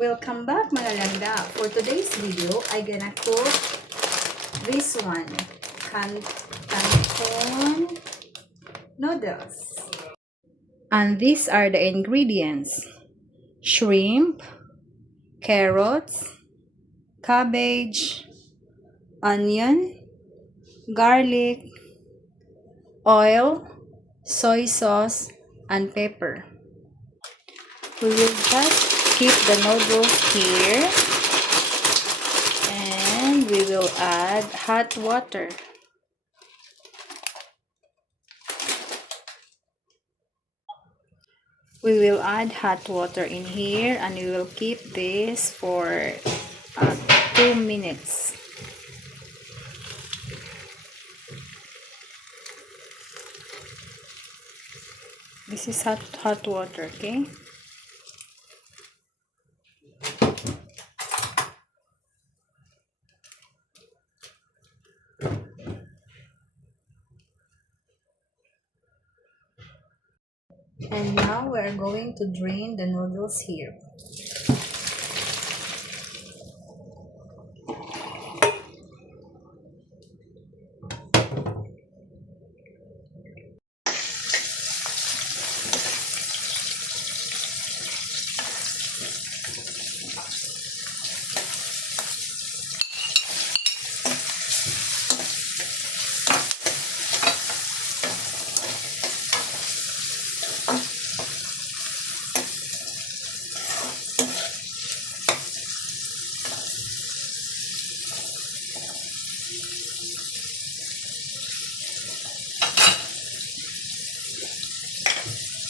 Welcome back mga langga. For today's video, I gonna cook this one. Canton noodles. And these are the ingredients. Shrimp, carrots, cabbage, onion, garlic, oil, soy sauce, and pepper. We will just keep the noodles here and we will add hot water. We will add hot water in here and we will keep this for 2 minutes. This is hot water, okay? And now we are going to drain the noodles here.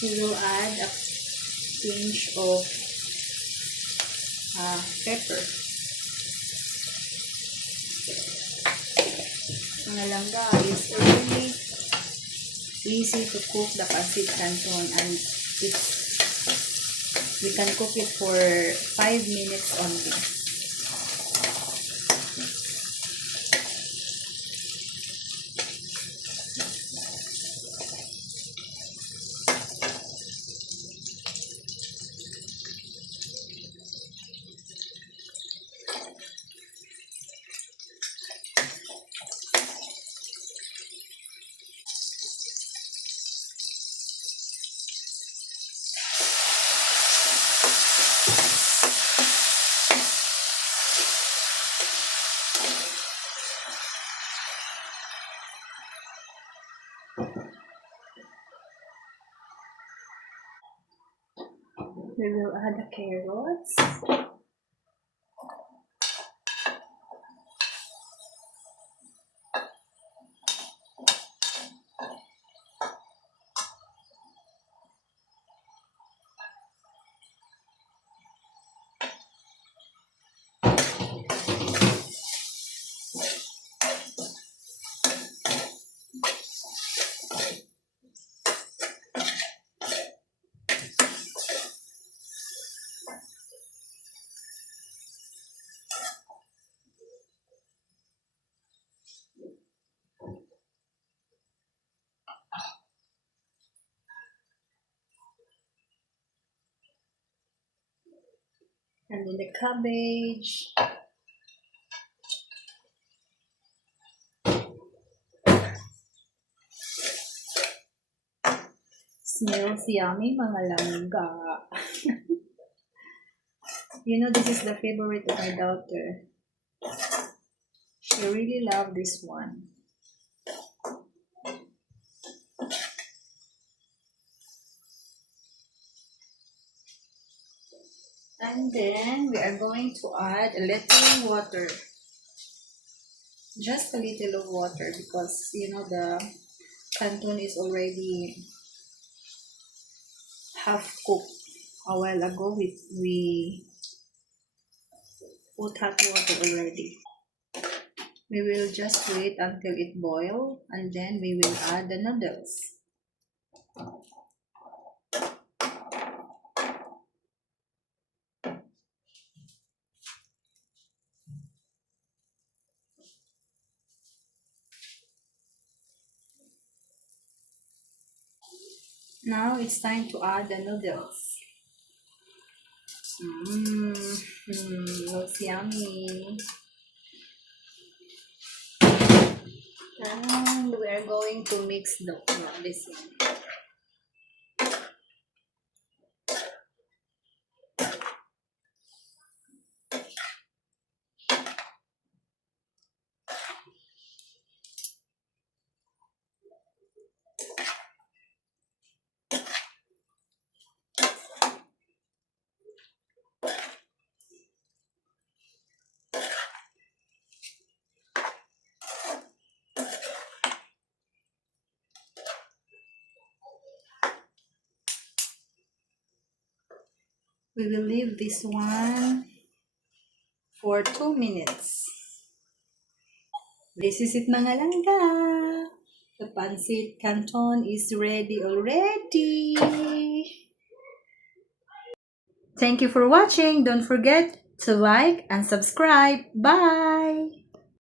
We will add a pinch of pepper. Mga langga, it's really easy to cook the pancit canton, and we can cook it for 5 minutes only. We will add the carrots. And then the cabbage. Smells yummy, mga langga. You know, this is the favorite of my daughter. She really loves this one. And then we are going to add a little water. Just a little of water because, you know, the canton is already half cooked. A while ago, we put hot water already. We will just wait until it boils and then we will add the noodles. Now it's time to add the noodles. Looks yummy. And we are going to mix this one. We will leave this one for 2 minutes. This is it, mga langga. The pancit canton is ready already. Thank you for watching. Don't forget to like and subscribe. Bye!